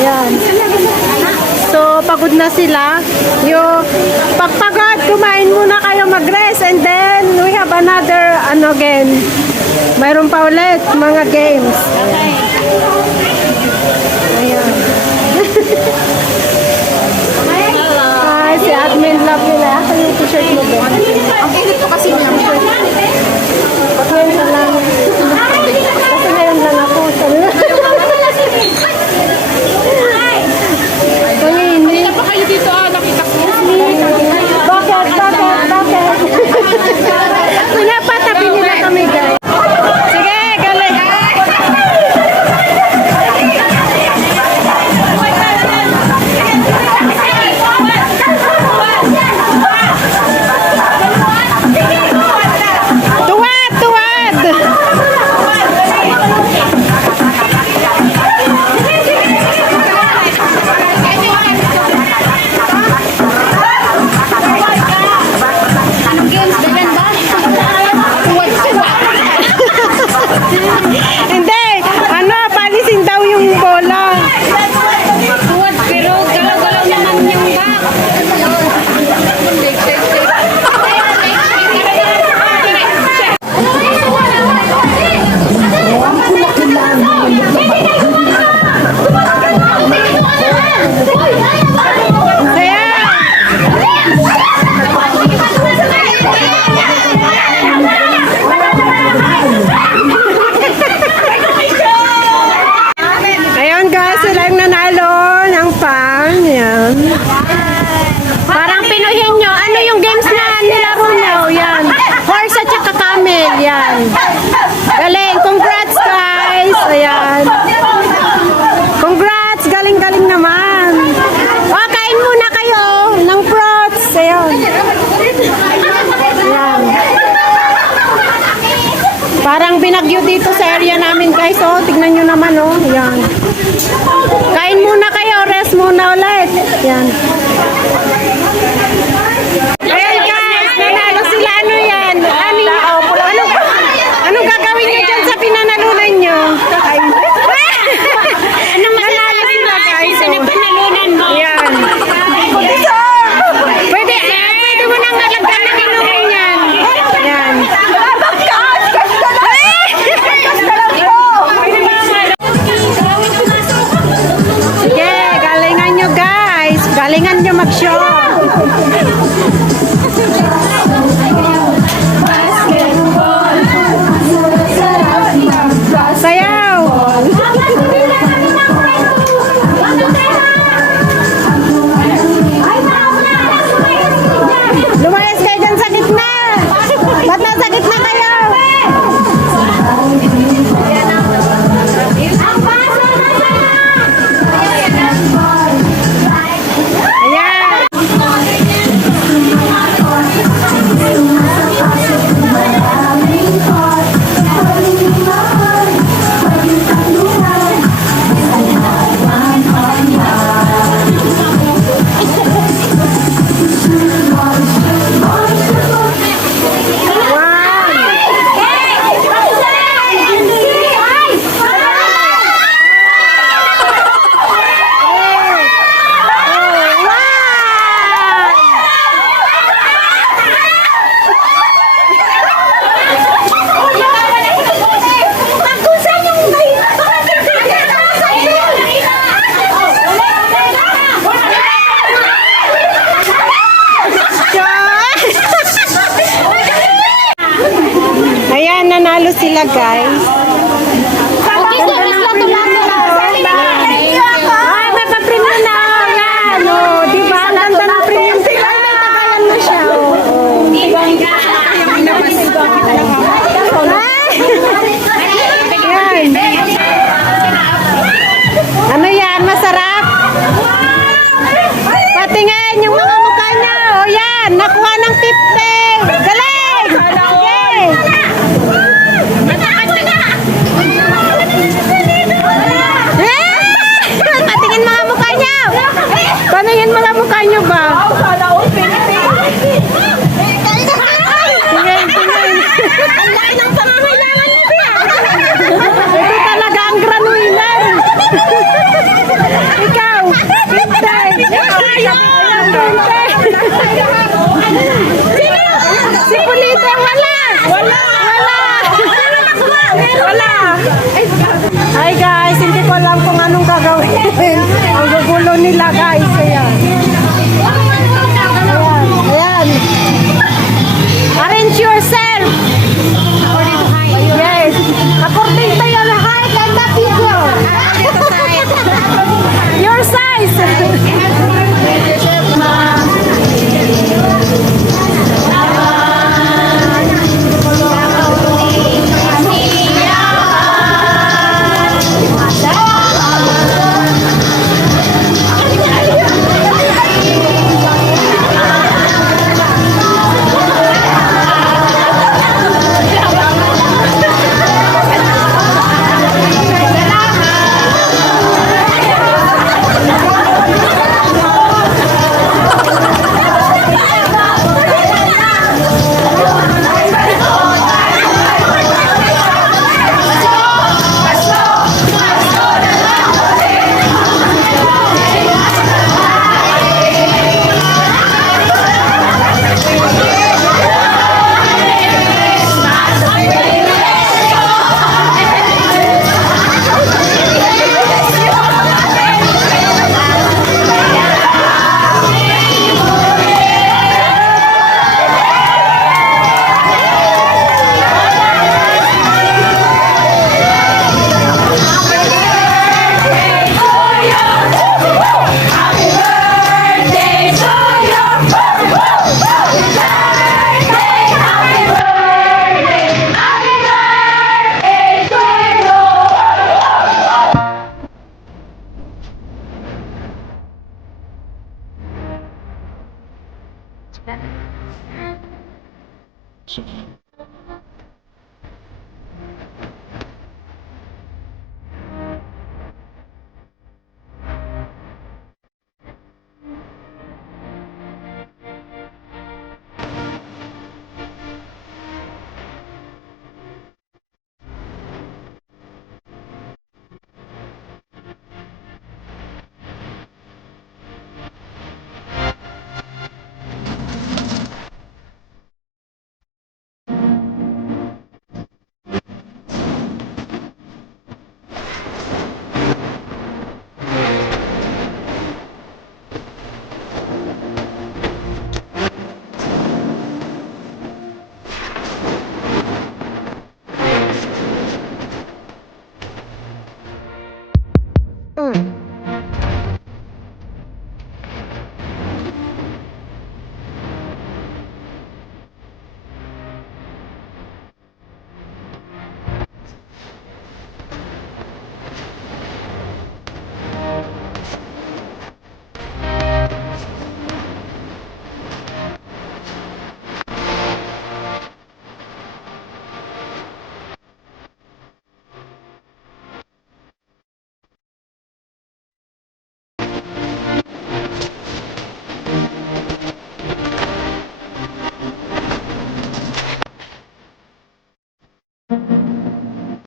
Yan. So, pagod na sila. Yung pagpagod, kumain muna kayo mag-rest and then we have another, again. Mayroon pa ulit mga games. Ayan. Hi, si Admin Love nila. Ako yung t-shirt mo ba? Ang init ko kasi niya. Ngayon na lang. Kasi ngayon lang ako. Hindi pa kayo dito, nakita ko. Bakit? Pinapatabi nila kami, guys. Sige, galing. Tuwad! Anong games? Dagan ba? Hindi! Palisin daw yung bola. Tuwad, pero galaw-galaw naman yung back. Ayun guys, sila yung nanalo ng pan. Yan. Parang pinuhin nyo. Ano yung games na nilaro nyo? Yan. Horse at saka camel. Yan. Galing. Congrats guys. Ayan. Congrats. Galing-galing naman. O, kain muna kayo ng fruits. Ayun. Ayan. Parang binagyo dito sa area namin guys. Oh, tignan nyo naman oh. Yan. Kain muna kayo, rest muna ulit. Yan. Ayan guys, nanalo sila. Ano yan? Anong gagawin nyo dyan sa pinanalunan nyo? Anong nanalo sila guys? Pinalunan mo. Yan. Pwede mo nang nalagyan ng inumin yan. Yan. Sige, galingan nyo guys. Galingan nyo mag-show. Sayaw. Lumayas kayo dyan sa gitna. Ba't nasa gitna kayo? Ayan. Ayan, nanalo sila guys. Ay, may pa-premium na. Yan, oh, di ba? Ang ganda ng premium. Ay, may tagayan na siya. Yan. Ano yan? Masarap? Patingin yung mga mukha niya. O yan, nakuha ng 50. Galing! Sige! Patingin mga mukha niya. Patingin mga mukha niyo ba? Tingin, tingin. Ang laki ng pangangailangan niya. Ito talaga ang granuilan. Si Pulita, wala! Wala! Wala! Hi guys, hindi ko alam kung anong gagawin. Ang gugulo nila guys. Ayan. Ayan. Arrange yourself. Yes. According to your height and the figure. Your size.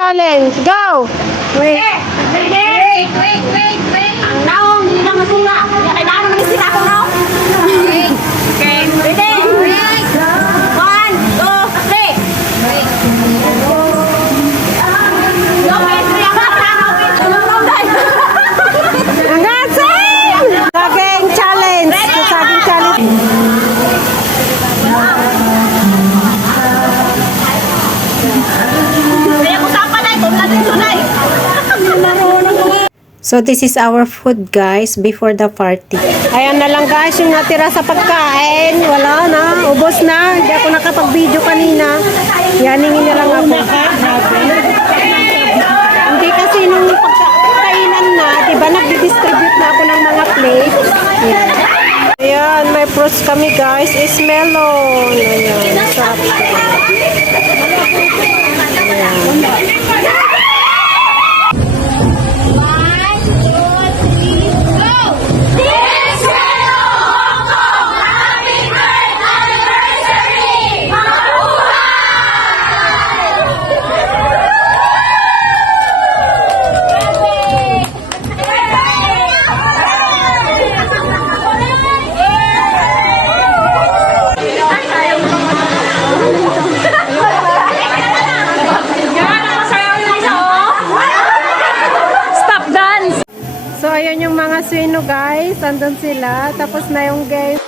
Challenge, go! Wait. Wait. Ang naong, hindi na masunga. Kailangan naman sila ako naong. Okay. Ready? 1, 2, 3. Ang gasing! Saging challenge. Saging challenge. So this is our food guys before the party. Ayan na lang guys yung natira sa pagkain. Wala na, ubos na. Hindi ako nakapag-video kanina. Yaningin na lang ako. Hindi kasi nung pagkainan na, diba nag-distribute na ako ng mga plates. Ayan. Ayan, may fruits kami guys. Is melon. Ayan, sarap siya. Ayan. casino guys. Andun sila. Tapos na yung game.